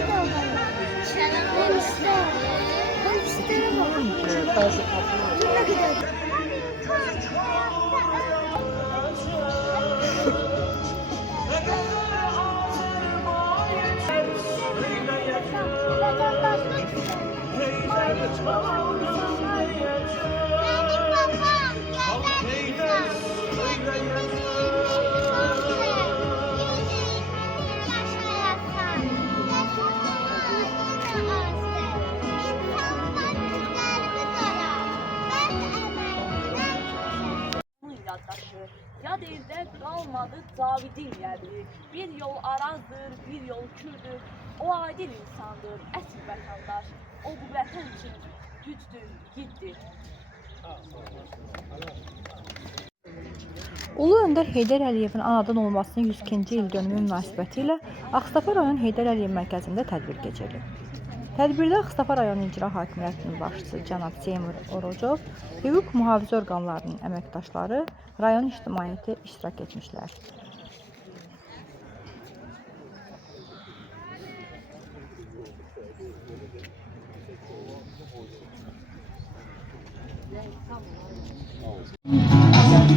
gidiyor bana? Ben isterim. Ben isterim ama. Kimle gidelim? Yaddaşı, yad evdə qalmadı Cavidin yədi. Bir yol Arazdır, bir yol Kürdür. O adil insandır, əsl vətəndaş. O bu vətən üçün gücdür, yiğitdir. Ulu Öndər Heydər Əliyevin anadan olmasının 102-ci il dönümü münasibətilə Ağstafa rayon Heydər Əliyev mərkəzində tədbir keçirilib. Tədbirdə Ağstafa rayon İcra Hakimiyyətinin başçısı cənab Seymur Orocov, hüquq mühafizə orqanlarının əməkdaşları, rayon ictimaiyyəti iştirak etmişlər.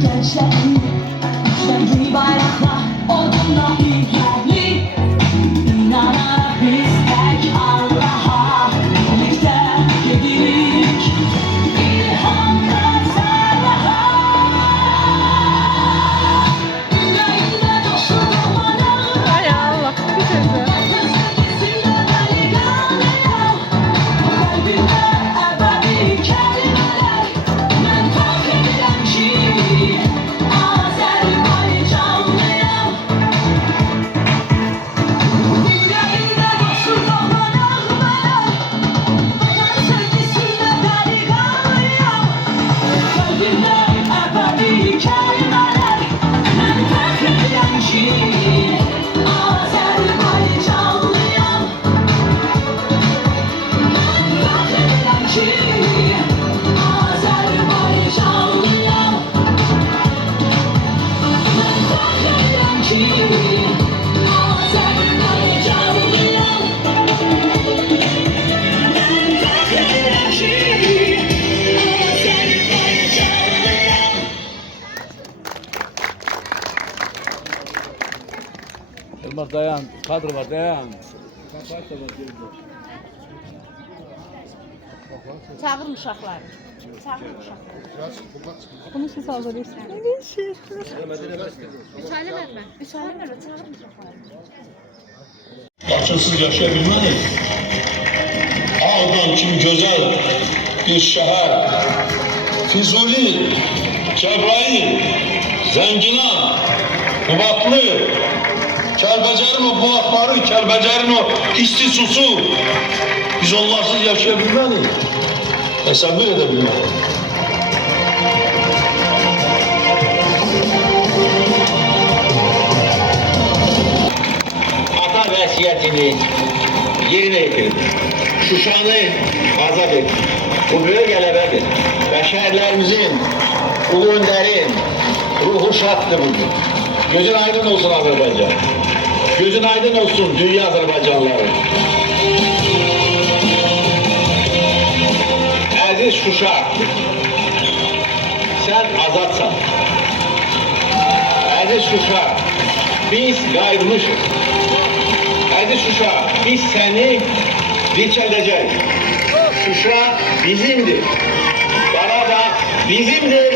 Gençlerin bayraklar olduğunda ilerli İnanarak biz tek Allah'a birlikte gidirik İlhamlar Allah'a Yüreğinde dostum olmanın Ay Allah, bir sözü. Gözlerinde delikanlıyım Kalbimde ebedi kelimeler Ben fark edilem ki Elmas dayan, kadro var dayan. Çağırın uşaqları. Çağırın uşaqları. Bunu siz hazırlayırsınız. Üç ailə çağırın uşaqları. Bakımsız yaşayabilmeli. Ağdam kimi güzel bir şehir. Füzuli, Cəbrayil, Zəngilan, Qubadlı, Kəlbəcərin o bulaqları, Kəlbəcərin o isti susu. Biz onlarsız yaşayabilmeli. Təsəvvür edebilmeli. Ata vəsiyyətini yerinə yetirdi. Şuşanı azad etdi. Bu böyük qələbədir. Və şəhərlərimizin, Ulu Öndərin ruhu şaddır bugün. Gözün aydın olsun Azərbaycan. Gözün aydın olsun dünya Azərbaycanları. Əziz Şuşa, sən azadsan. Əziz Şuşa, biz qayıtmışıq. Əziz Şuşa, biz səni dirçəldəcəyik. Şuşa bizimdir. Qarabağ bizimdir.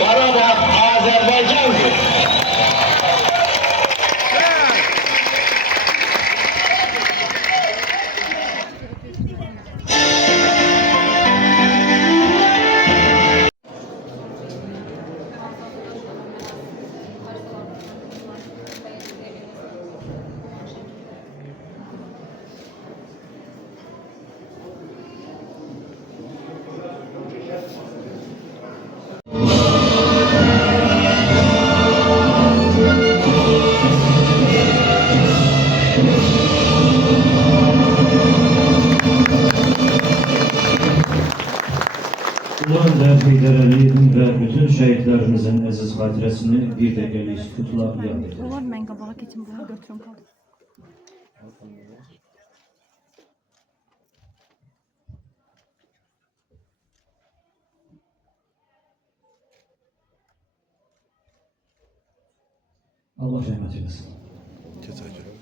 Qarabağ Azərbaycandır. Ulu Önder Heydər Əliyevin və bütün şəhidlərimizin əziz xatirəsini bir dəqiqəlik sükutla yad edilir. Olur, mən qabağa keçim, bunu götürüm. Allah rəhmət eləsin. Keçək.